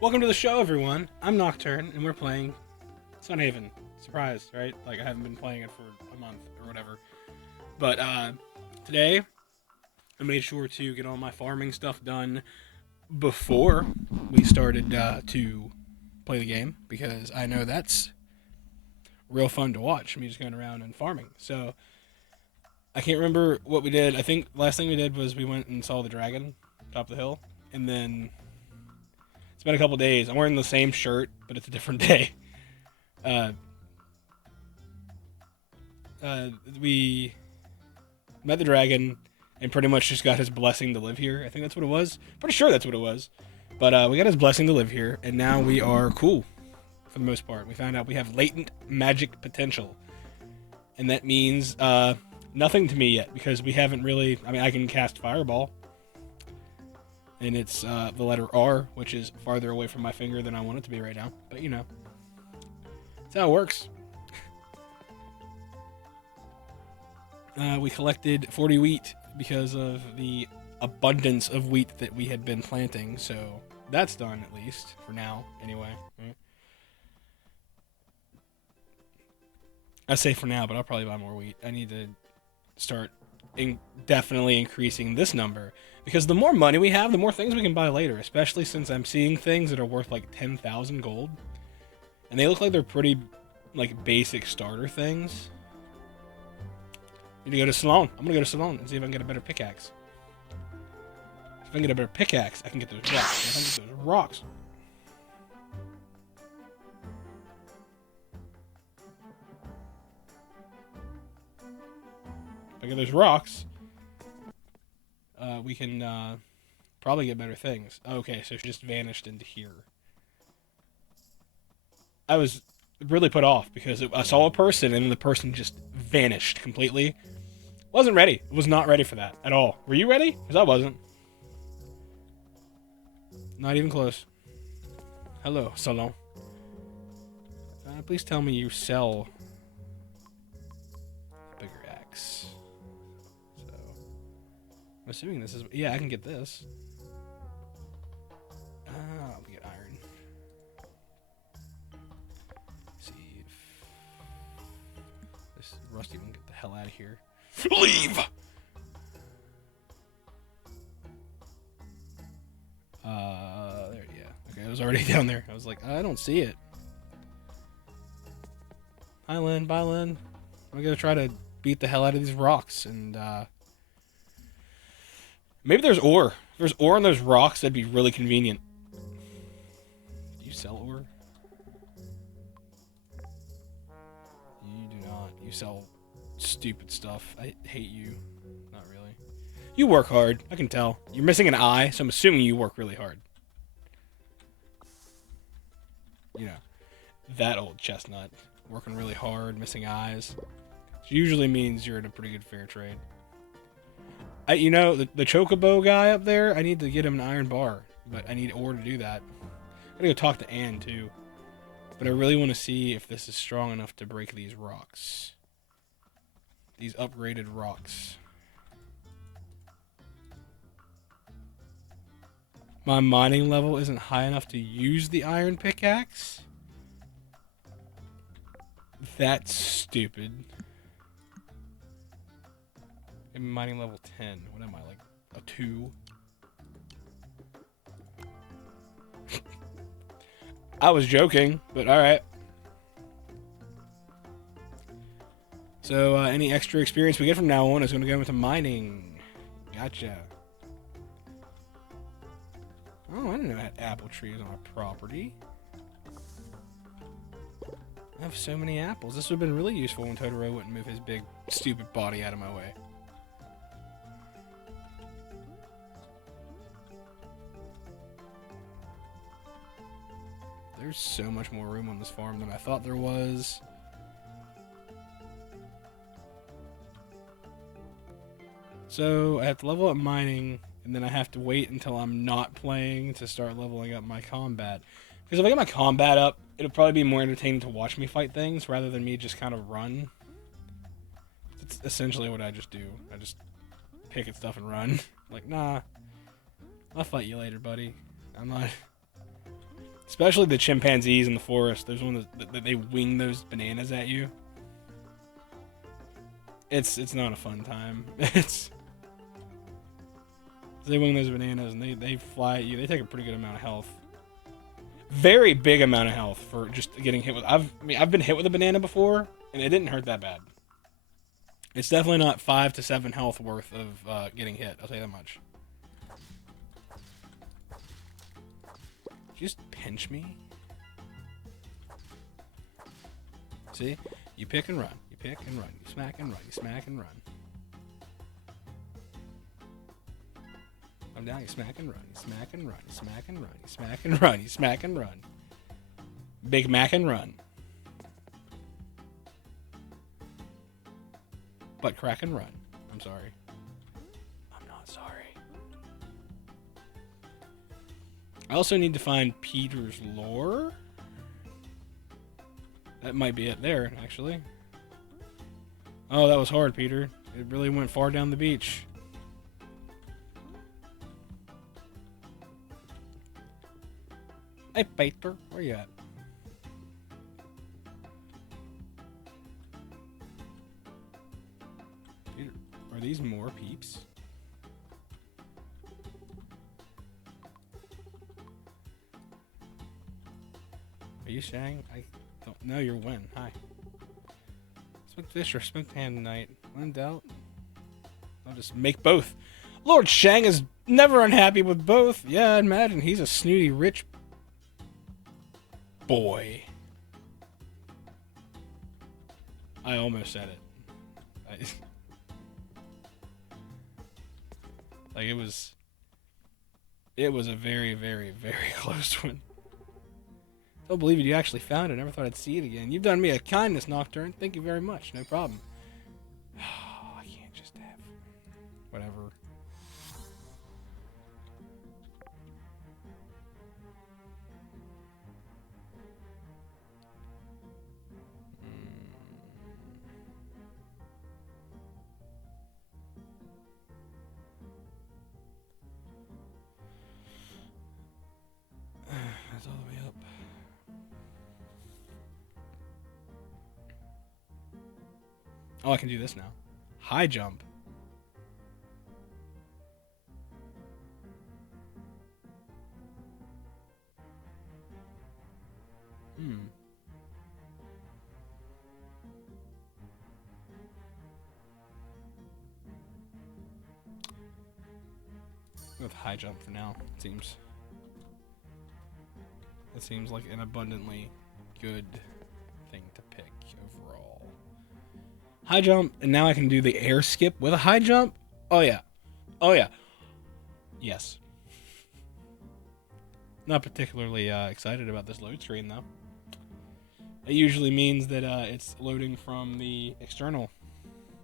Welcome to the show, everyone. I'm Nocturne, and we're playing Sunhaven. Surprise, right? Like, I haven't been playing it for a month or whatever. But, today, I made sure to get all my farming stuff done before we started, to play the game, because I know that's real fun to watch, me just going around and farming. So, I can't remember what we did. I think last thing we did was we went and saw the dragon, top of the hill, and then it's been a couple days. I'm wearing the same shirt, but it's a different day. Uh, we met the dragon and pretty much just got his blessing to live here. I think that's what it was. Pretty sure that's what it was. But we got his blessing to live here, and now we are cool for the most part. We found out we have latent magic potential. And that means nothing to me yet, because we haven't really... I mean, I can cast Fireball. And it's the letter R, which is farther away from my finger than I want it to be right now. But, you know, that's how it works. We collected 40 wheat because of the abundance of wheat that we had been planting. So that's done, at least, for now, anyway. I say for now, but I'll probably buy more wheat. I need to start definitely increasing this number. Because the more money we have, the more things we can buy later. Especially since I'm seeing things that are worth like 10,000 gold. And they look like they're pretty, like, basic starter things. Need to go to Salon. I'm gonna go to Salon and see if I can get a better pickaxe. If I can get a better pickaxe, I can get those rocks. If I can get those rocks. If I get those rocks, we can probably get better things. Okay, so she just vanished into here. I was really put off because I saw a person and the person just vanished completely. Wasn't ready. Was not ready for that at all. Were you ready? Because I wasn't. Not even close. Hello, Salon. Please tell me you sell a bigger axe. So, I'm assuming this is... Yeah, I can get this. We get iron. Let's see if this Rusty can get the hell out of here. Leave! There, yeah. Okay, I was already down there. I was like, I don't see it. Hi, Lynn. Bye, Lynn. I'm gonna try to beat the hell out of these rocks, and, maybe there's ore. If there's ore on those rocks, that'd be really convenient. Do you sell ore? You do not. You sell stupid stuff. I hate you. Not really. You work hard. I can tell. You're missing an eye, so I'm assuming you work really hard. You know, that old chestnut. Working really hard, missing eyes. Which usually means you're in a pretty good fair trade. You know, the Chocobo guy up there, I need to get him an iron bar. But I need ore to do that. I gotta go talk to Anne, too. But I really want to see if this is strong enough to break these rocks. These upgraded rocks. My mining level isn't high enough to use the iron pickaxe? That's stupid. I'm mining level 10. What am I, like a 2? I was joking, but alright. So, any extra experience we get from now on is going to go into mining. Gotcha. Oh, I didn't know I had apple trees on a property. I have so many apples. This would have been really useful when Totoro wouldn't move his big, stupid body out of my way. There's so much more room on this farm than I thought there was. So, I have to level up mining, and then I have to wait until I'm not playing to start leveling up my combat. Because if I get my combat up, it'll probably be more entertaining to watch me fight things, rather than me just kind of run. That's essentially what I just do. I just pick at stuff and run. Like, nah, I'll fight you later, buddy. I'm not... Especially the chimpanzees in the forest. There's one that they wing those bananas at you. It's not a fun time. They wing those bananas and they fly at you. They take a pretty good amount of health. Very big amount of health for just getting hit with. I've been hit with a banana before and it didn't hurt that bad. It's definitely not 5 to 7 health worth of getting hit. I'll tell you that much. Did you just pinch me? See? You pick and run. You pick and run. You smack and run. You smack and run. I'm down. You smack and run. You smack and run. You smack and run. You smack and run. You smack and run. Big Mac and run. Butt crack and run. I'm sorry. I'm not sorry. I also need to find Peter's lore. That might be it there, actually. Oh, that was hard, Peter. It really went far down the beach. Hey, Peter. Where you at? Peter, are these more peeps? Are you Shang? I don't know. You're Wen. Hi. Smoked fish or smoked ham tonight? When in doubt, I'll just make both. Lord Shang is never unhappy with both. Yeah, I'd imagine he's a snooty rich boy. I almost said it. Like it was a very, very, very close one. Don't believe it. You actually found it. Never thought I'd see it again. You've done me a kindness, Nocturne. Thank you very much. No problem. I can't just have whatever. That's all the way up. Oh, I can do this now. High jump. With high jump for now, it seems. It seems like an abundantly good thing to pick overall. High jump, and now I can do the air skip with a high jump? Oh yeah. Oh yeah. Yes. Not particularly excited about this load screen though. It usually means that it's loading from the external,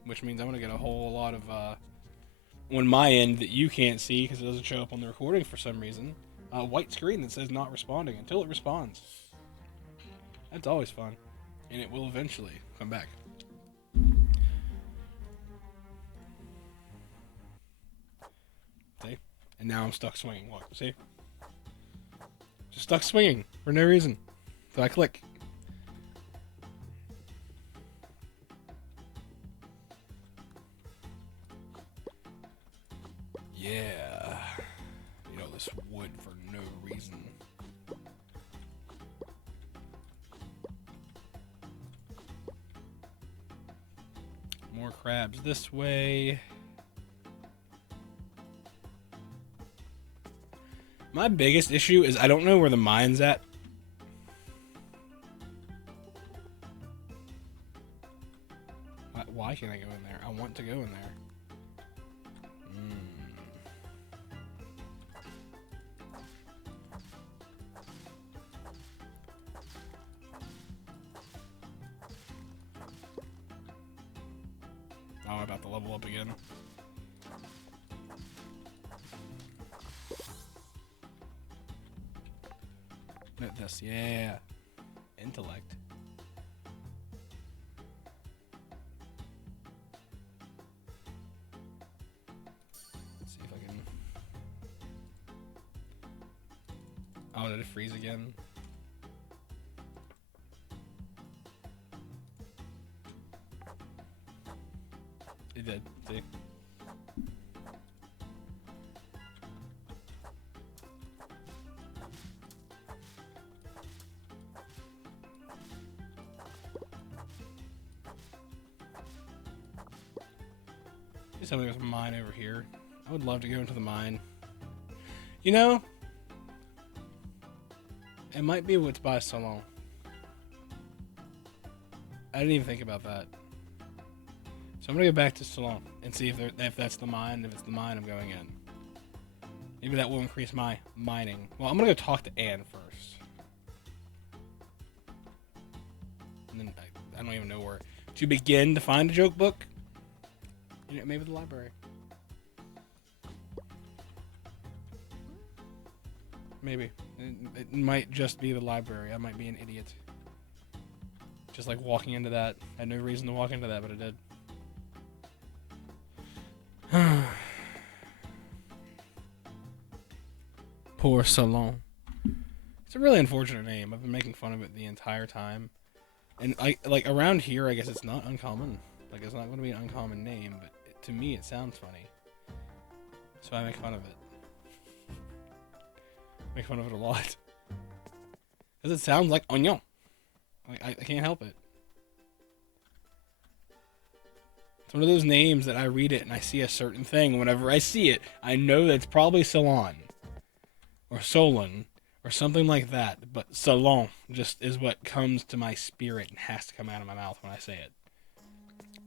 which means I'm going to get a whole lot of on my end that you can't see because it doesn't show up on the recording for some reason. A white screen that says not responding until it responds. That's always fun. And it will eventually come back. See? And now I'm stuck swinging. Look, see? Just stuck swinging for no reason. So I click. Yeah. You know, this wood for no reason. More crabs this way. My biggest issue is I don't know where the mine's at. Why can't I go in there? I want to go in there. Oh, I'm about to level up again. Look at this, yeah. Intellect. Let's see if I can... Oh, did it freeze again? It did. See? There's something with a mine over here. I would love to go into the mine. You know, it might be what's by Salon. I didn't even think about that. So I'm gonna go back to Salon and see if that's the mine. If it's the mine, I'm going in. Maybe that will increase my mining. Well, I'm gonna go talk to Anne first. And then I don't even know where to begin to find a joke book. You know, maybe the library. Maybe. It might just be the library. I might be an idiot. Just like walking into that. I had no reason to walk into that, but I did. Poor Salon. It's a really unfortunate name. I've been making fun of it the entire time. And like around here, I guess it's not uncommon. Like it's not going to be an uncommon name, but to me it sounds funny. So I make fun of it. Make fun of it a lot. Because it sounds like onion. Like I can't help it. It's one of those names that I read it and I see a certain thing. Whenever I see it, I know that's probably Salon. Or Solon. Or something like that. But Salon just is what comes to my spirit and has to come out of my mouth when I say it.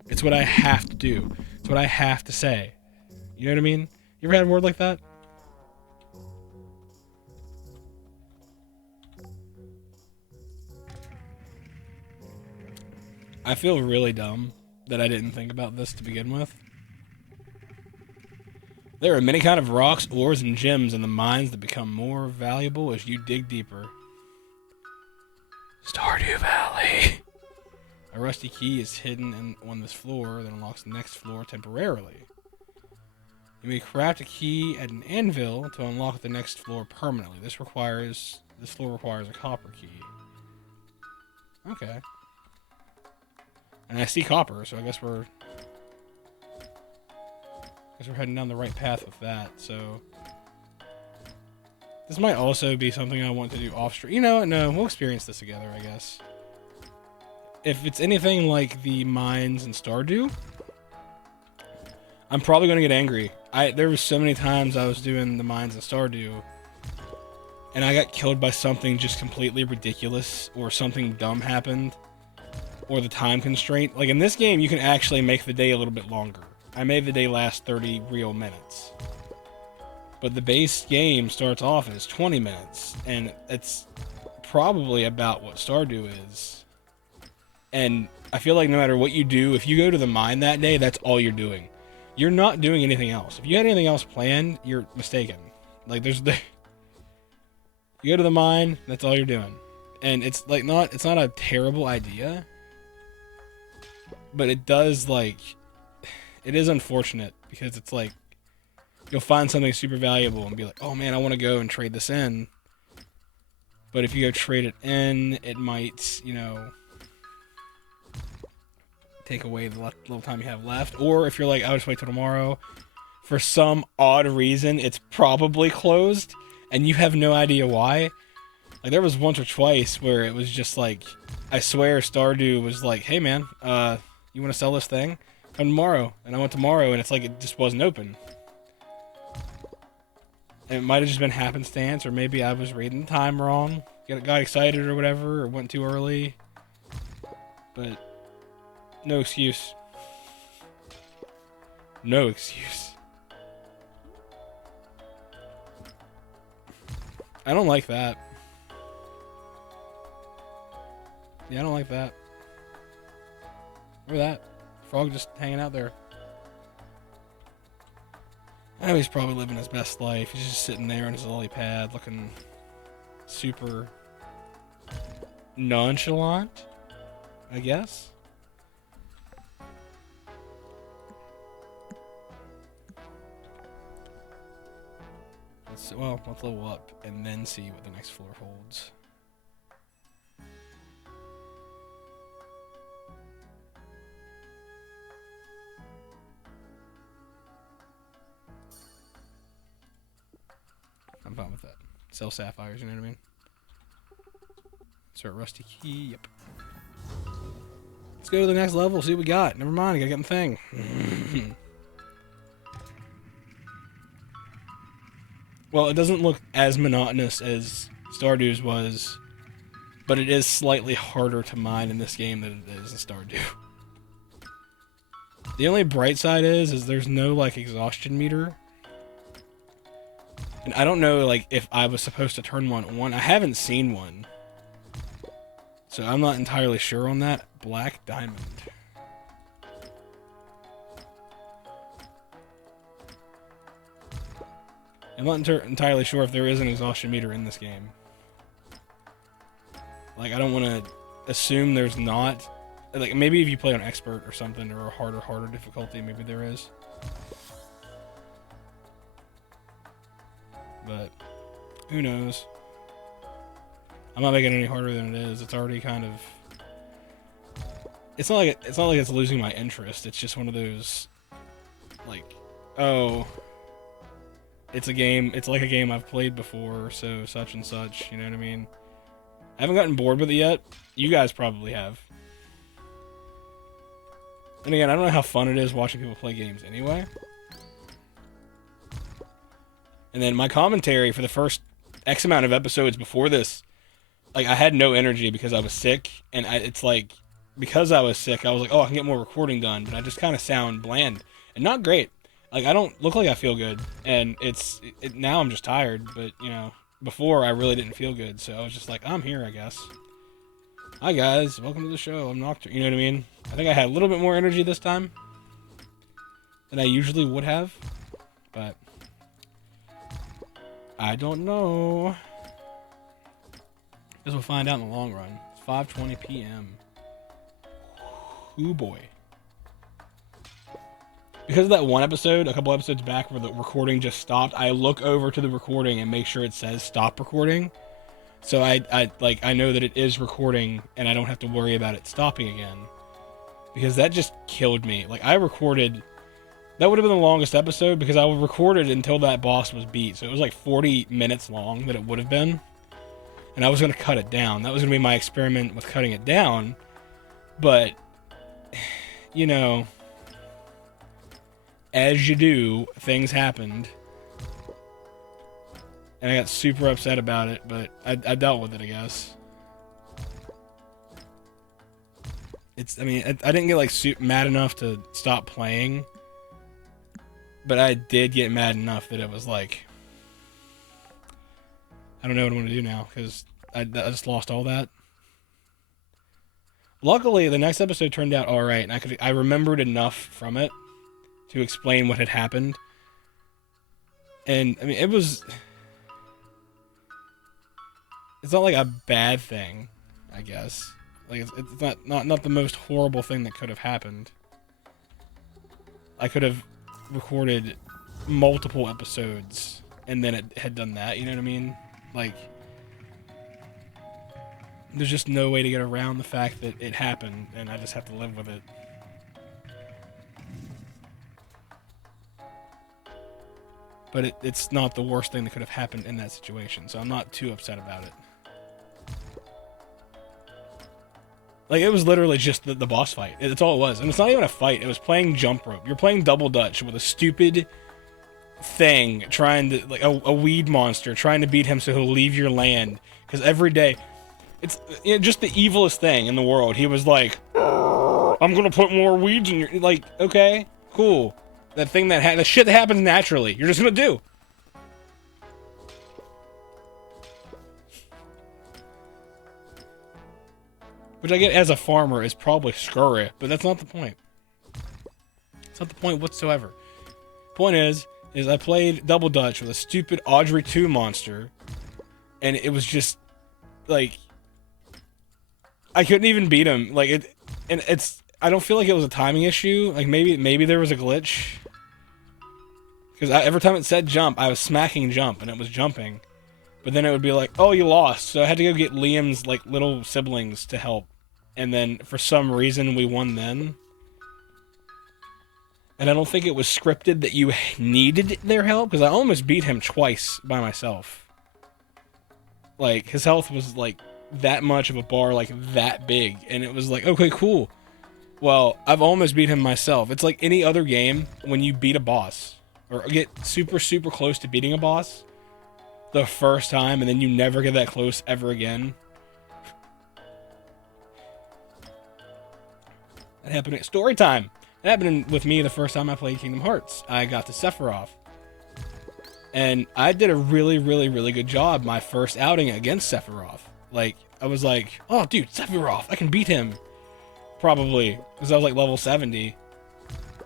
It's what I have to do. It's what I have to say. You know what I mean? You ever had a word like that? I feel really dumb that I didn't think about this to begin with. There are many kinds of rocks, ores, and gems in the mines that become more valuable as you dig deeper. Stardew Valley. A rusty key is hidden on this floor that unlocks the next floor temporarily. You may craft a key at an anvil to unlock the next floor permanently. This floor requires a copper key. Okay. And I see copper, so I guess we're heading down the right path with that. So this might also be something I want to do off stream. You know, no, we'll experience this together, I guess. If it's anything like the mines in Stardew, I'm probably going to get angry. There was so many times I was doing the mines in Stardew, and I got killed by something just completely ridiculous, or something dumb happened, or the time constraint. Like in this game, you can actually make the day a little bit longer. I made the day last 30 real minutes. But the base game starts off as 20 minutes, and it's probably about what Stardew is. And I feel like no matter what you do, if you go to the mine that day, that's all you're doing. You're not doing anything else. If you had anything else planned, you're mistaken. Like you go to the mine, that's all you're doing. And it's not a terrible idea, but it is unfortunate because it's like you'll find something super valuable and be like, oh man, I want to go and trade this in. But if you go trade it in, it might, take away the little time you have left. Or if you're like, I'll just wait till tomorrow, for some odd reason, it's probably closed and you have no idea why. Like there was once or twice where it was just like, I swear Stardew was like, hey man, you want to sell this thing? Come tomorrow. And I went tomorrow and it's like it just wasn't open. And it might have just been happenstance, or maybe I was reading the time wrong, got excited or whatever, or went too early. But no excuse. No excuse. I don't like that. Yeah, I don't like that. Look at that. Frog just hanging out there. I know he's probably living his best life. He's just sitting there in his lily pad looking super nonchalant, I guess. Let's level up and then see what the next floor holds. fine with that. Sell sapphires, you know what I mean? Start rusty key, yep. Let's go to the next level, see what we got. Never mind, I gotta get the thing. Well, it doesn't look as monotonous as Stardew's was, but it is slightly harder to mine in this game than it is in Stardew. The only bright side is there's no, like, exhaustion meter. And I don't know, like, if I was supposed to turn one on. I haven't seen one. So I'm not entirely sure on that. Black diamond. I'm not entirely sure if there is an exhaustion meter in this game. Like, I don't want to assume there's not. Like, maybe if you play on expert or something, or a harder difficulty, maybe there is. But who knows? I'm not making it any harder than it is. It's already kind of. It's not like it's losing my interest. It's just one of those, like, oh, it's a game. It's like a game I've played before, so such and such. You know what I mean? I haven't gotten bored with it yet. You guys probably have. And again, I don't know how fun it is watching people play games anyway. And then my commentary for the first X amount of episodes before this, like, I had no energy because I was sick, and it's like, because I was sick, I was like, oh, I can get more recording done, but I just kind of sound bland and not great. Like, I don't look like I feel good, and now I'm just tired, but, you know, before I really didn't feel good, so I was just like, I'm here, I guess. Hi, guys, welcome to the show, I'm Nocturne, you know what I mean? I think I had a little bit more energy this time than I usually would have, but I don't know. Guess we'll find out in the long run. It's 5:20 p.m. Ooh boy. Because of that one episode, a couple episodes back, where the recording just stopped, I look over to the recording and make sure it says stop recording. So I know that it is recording and I don't have to worry about it stopping again. Because that just killed me. Like, I recorded, that would have been the longest episode because I recorded until that boss was beat. So it was like 40 minutes long that it would have been. And I was going to cut it down. That was going to be my experiment with cutting it down. But, you know, as you do, things happened. And I got super upset about it, but I dealt with it, I guess. I mean, I didn't get, like, mad enough to stop playing. But I did get mad enough that it was like, I don't know what I'm going to do now, because I just lost all that. Luckily, the next episode turned out alright, and I remembered enough from it to explain what had happened. And, I mean, it's not like a bad thing, I guess. Like, it's not the most horrible thing that could have happened. I could have recorded multiple episodes, and then it had done that, you know what I mean? Like, there's just no way to get around the fact that it happened, and I just have to live with it. But it's not the worst thing that could have happened in that situation, so I'm not too upset about it. Like, it was literally just the boss fight. That's all it was. And it's not even a fight. It was playing jump rope. You're playing double dutch with a stupid thing trying to, like, a weed monster trying to beat him so he'll leave your land. Because every day, it's, you know, just the evilest thing in the world. He was like, I'm gonna put more weeds in your, like, okay, cool. That thing the shit that happens naturally, you're just gonna do. Which I get as a farmer is probably scurry, but that's not the point. It's not the point whatsoever. Point is I played Double Dutch with a stupid Audrey 2 monster, and it was just, like, I couldn't even beat him. Like, I don't feel like it was a timing issue. Like, maybe there was a glitch. Because every time it said jump, I was smacking jump, and it was jumping. But then it would be like, oh, you lost. So I had to go get Liam's, like, little siblings to help. And then, for some reason, we won then. And I don't think it was scripted that you needed their help, because I almost beat him twice by myself. Like, his health was, like, that much of a bar, like, that big. And it was like, okay, cool. Well, I've almost beat him myself. It's like any other game when you beat a boss or get super, super close to beating a boss the first time and then you never get that close ever again. That happened at story time. That happened with me the first time I played Kingdom Hearts. I got to Sephiroth. And I did a really, really, really good job my first outing against Sephiroth. Like, I was like, oh, dude, Sephiroth, I can beat him. Probably. Because I was like level 70.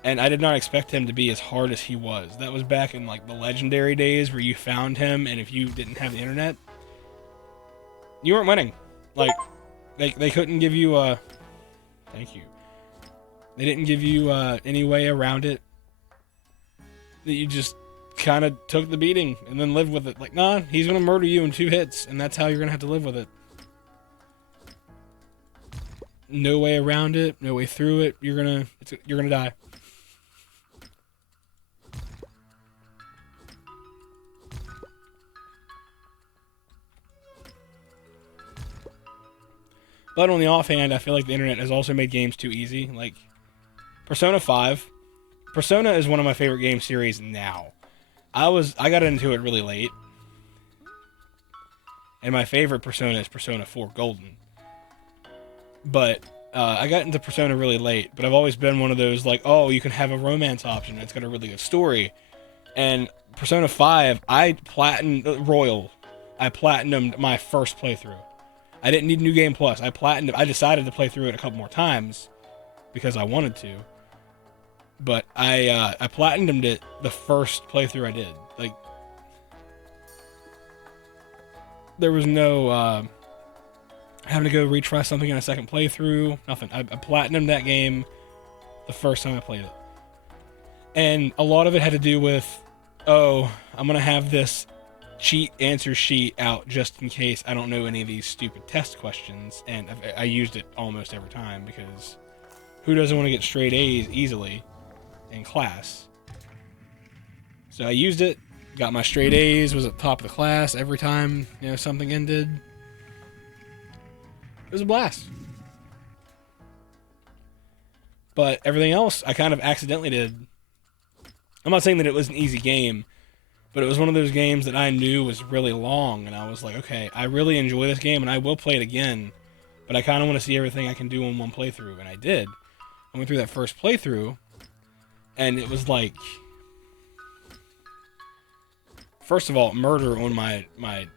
And I did not expect him to be as hard as he was. That was back in like the legendary days where you found him, and if you didn't have the internet, you weren't winning. Like, they couldn't give you a... Thank you. They didn't give you any way around it. That you just kind of took the beating and then lived with it. Like, nah, he's going to murder you in 2 hits, and that's how you're going to have to live with it. No way around it, no way through it. You're gonna die. But on the offhand, I feel like the internet has also made games too easy. Like, Persona 5. Persona is one of my favorite game series now. I got into it really late. And my favorite Persona is Persona 4 Golden. But I got into Persona really late. But I've always been one of those, like, oh, you can have a romance option. It's got a really good story. And Persona 5, I platinumed my first playthrough. I didn't need New Game Plus. I decided to play through it a couple more times because I wanted to. But I platinumed it the first playthrough I did. Like, there was no having to go retry something in a second playthrough. Nothing. I platinumed that game the first time I played it. And a lot of it had to do with, oh, I'm going to have this cheat answer sheet out just in case I don't know any of these stupid test questions. And I used it almost every time because who doesn't want to get straight A's easily in class? So I used it, got my straight A's, was at the top of the class every time, something ended. It was a blast. But everything else I kind of accidentally did. I'm not saying that it was an easy game, but it was one of those games that I knew was really long, and I was like, okay, I really enjoy this game, and I will play it again, but I kind of want to see everything I can do in one playthrough, and I did. I went through that first playthrough, and it was like, first of all, murder on my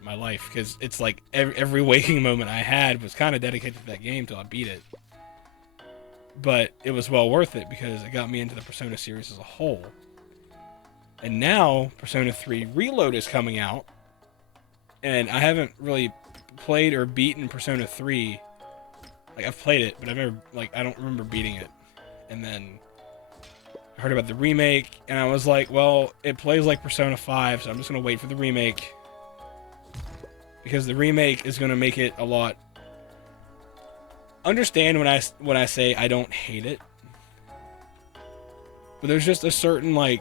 life, because it's like every waking moment I had was kind of dedicated to that game till I beat it. But it was well worth it because it got me into the Persona series as a whole. And now, Persona 3 Reload is coming out, and I haven't really played or beaten Persona 3. Like, I've played it, but I've never, I don't remember beating it. And then I heard about the remake, and I was like, well, it plays like Persona 5, so I'm just going to wait for the remake. Because the remake is going to make it a lot... Understand when I say I don't hate it. But there's just a certain way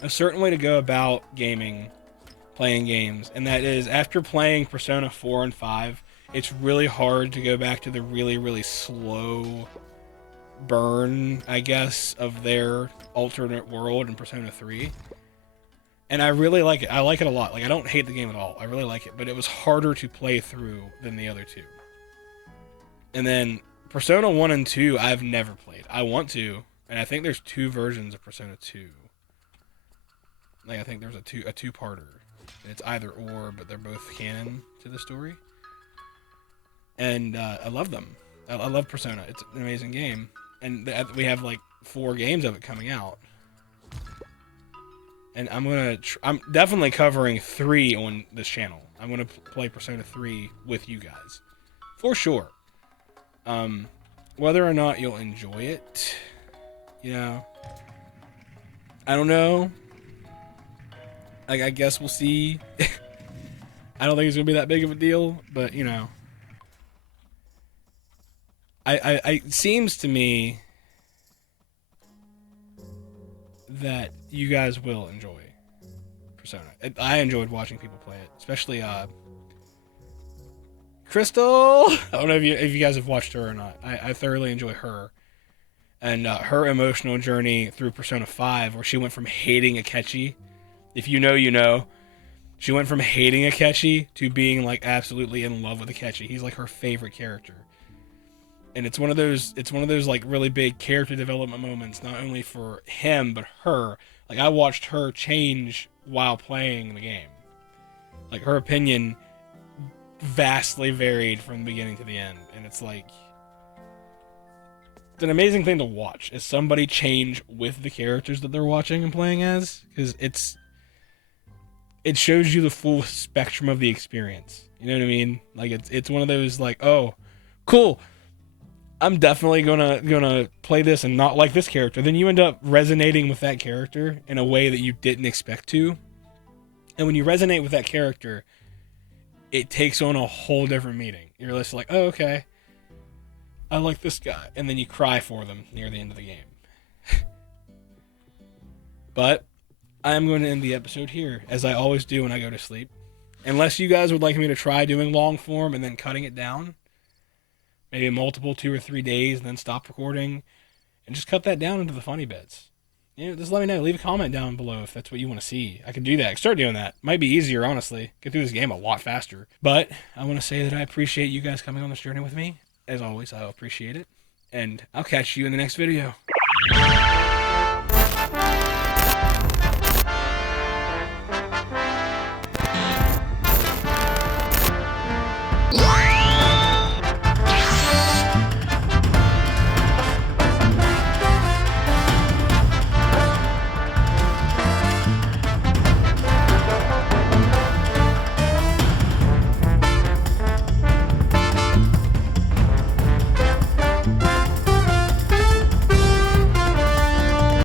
to go about playing games, and that is after playing Persona 4 and 5, it's really hard to go back to the really, really slow burn, I guess, of their alternate world in Persona 3. And I really like it. I like it a lot. Like, I don't hate the game at all. I really like it, but it was harder to play through than the other two. And then Persona 1 and 2, I've never played. I want to, and I think there's 2 versions of Persona 2. Like, I think there's a two-parter. And it's either or, but they're both canon to the story. And I love them. I love Persona. It's an amazing game. And we have, 4 games of it coming out. And I'm definitely covering 3 on this channel. I'm going to play Persona 3 with you guys. For sure. Whether or not you'll enjoy it, I don't know. I guess we'll see. I don't think it's gonna be that big of a deal, but it seems to me that you guys will enjoy Persona. I enjoyed watching people play it, especially Crystal. I don't know if you guys have watched her or not. I thoroughly enjoy her and her emotional journey through Persona 5, where she went from hating Akechi. If you know, you know. She went from hating Akechi to being like absolutely in love with Akechi. He's like her favorite character. And it's one of those like really big character development moments, not only for him but her. Like, I watched her change while playing the game. Like, her opinion vastly varied from the beginning to the end, and it's like, it's an amazing thing to watch, is somebody change with the characters that they're watching and playing as, because it shows you the full spectrum of the experience. You know what I mean? Like, it's one of those like, oh, cool, I'm definitely gonna play this and not like this character. Then you end up resonating with that character in a way that you didn't expect to. And when you resonate with that character, it takes on a whole different meaning. You're just like, oh, okay, I like this guy. And then you cry for them near the end of the game. But I'm going to end the episode here, as I always do when I go to sleep. Unless you guys would like me to try doing long form and then cutting it down. Maybe multiple 2 or 3 days, and then stop recording, and just cut that down into the funny bits. You know, just let me know. Leave a comment down below if that's what you want to see. I can do that. I can start doing that. Might be easier, honestly. Get through this game a lot faster. But I want to say that I appreciate you guys coming on this journey with me. As always, I appreciate it. And I'll catch you in the next video.